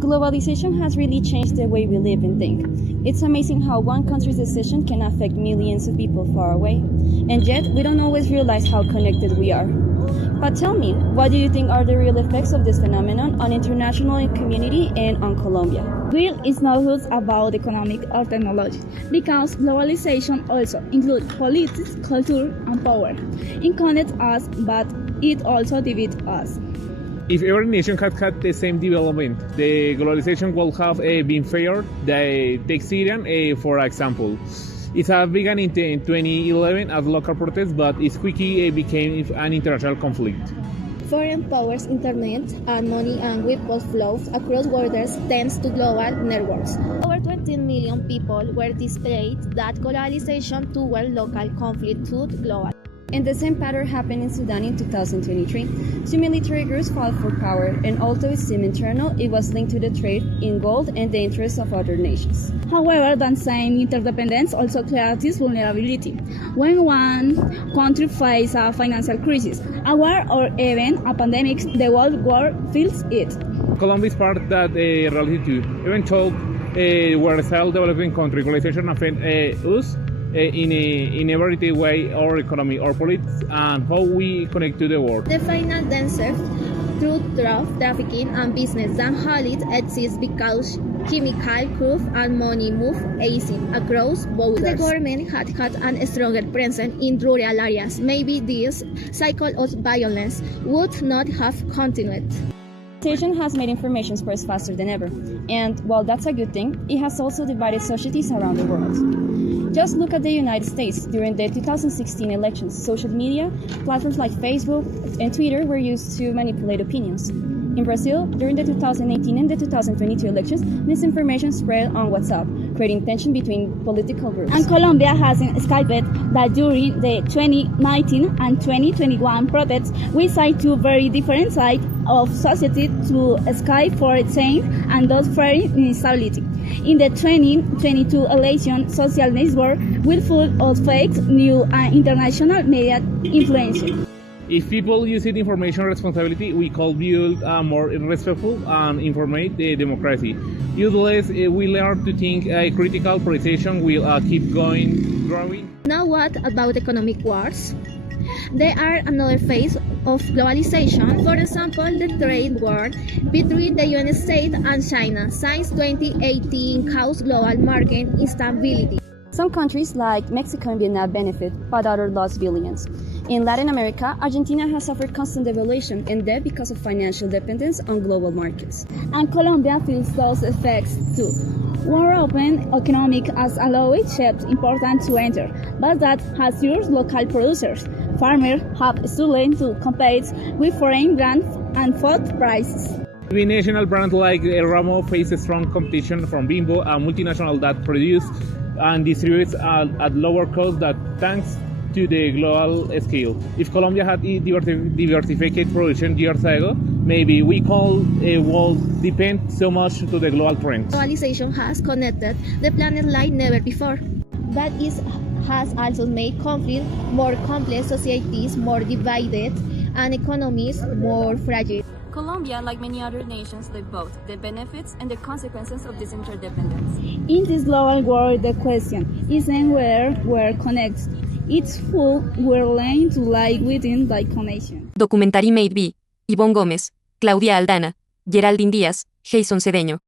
Globalization has really changed the way we live and think. It's amazing how one country's decision can affect millions of people far away, and yet we don't always realize how connected we are. But tell me, what do you think are the real effects of this phenomenon on international community and on Colombia? Real is not just about economic or technology, because globalization also includes politics, culture, and power. It connects us, but it also divides us. If every nation had the same development, the globalization would have been fair. Take Syrian, for example. It began in 2011 as local protest, but it quickly became an international conflict. Foreign powers' internet and money and weapon flows across borders thanks to global networks. Over 20 million people were displaced that globalization toward local conflict to global. And the same pattern happened in Sudan in 2023. Two military groups fought for power, and although it seemed internal, it was linked to the trade in gold and the interests of other nations. However, that same interdependence also creates vulnerability. When one country faces a financial crisis, a war, or even a pandemic, the whole world feels it. Colombia is part of that reality too. Even though we're a self-developing country, globalization affects us in every way, our economy, our politics, and how we connect to the world. The final dancer through drug trafficking and business that hardly exists because chemical, crude, and money move easy across borders. The government had a stronger presence in rural areas. Maybe this cycle of violence would not have continued. Globalization has made information spread faster than ever, and while that's a good thing, it has also divided societies around the world. Just look at the United States. During the 2016 elections, social media, platforms like Facebook and Twitter were used to manipulate opinions. In Brazil, during the 2018 and the 2022 elections, misinformation spread on WhatsApp, creating tension between political groups. And Colombia has escaped that during the 2019 and 2021 protests, we saw two very different sides of society to escape for change and thus fearing instability. In the 2022 election, social networks will full of fake news and international media influence. If people use it information responsibility, we could build a more respectful and informed democracy. Useless, we learn to think critical polarization will keep growing. Now what about economic wars? They are another phase of globalization. For example, the trade war between the United States and China since 2018 caused global market instability. Some countries like Mexico and Vietnam benefit, but others lost billions. In Latin America, Argentina has suffered constant devaluation and debt because of financial dependence on global markets. And Colombia feels those effects too. War open economic has allowed ships important to enter, but that has hurt local producers. Farmers have struggled to compete with foreign brands and food prices. The national brands like Ramo face strong competition from Bimbo, a multinational that produces and distributes at lower cost thanks to the global scale. If Colombia had diversified production years ago, maybe we won't depend so much to the global trends. Globalization has connected the planet like never before. That has also made conflict more complex, societies more divided, and economies more fragile. Colombia, like many other nations, live both the benefits and the consequences of this interdependence. In this global world, the question isn't where we're connected, it's who we're learning to live within that connection. Documentary made by Ivonne Gómez, Claudia Aldana, Geraldine Díaz, Jason Cedeño.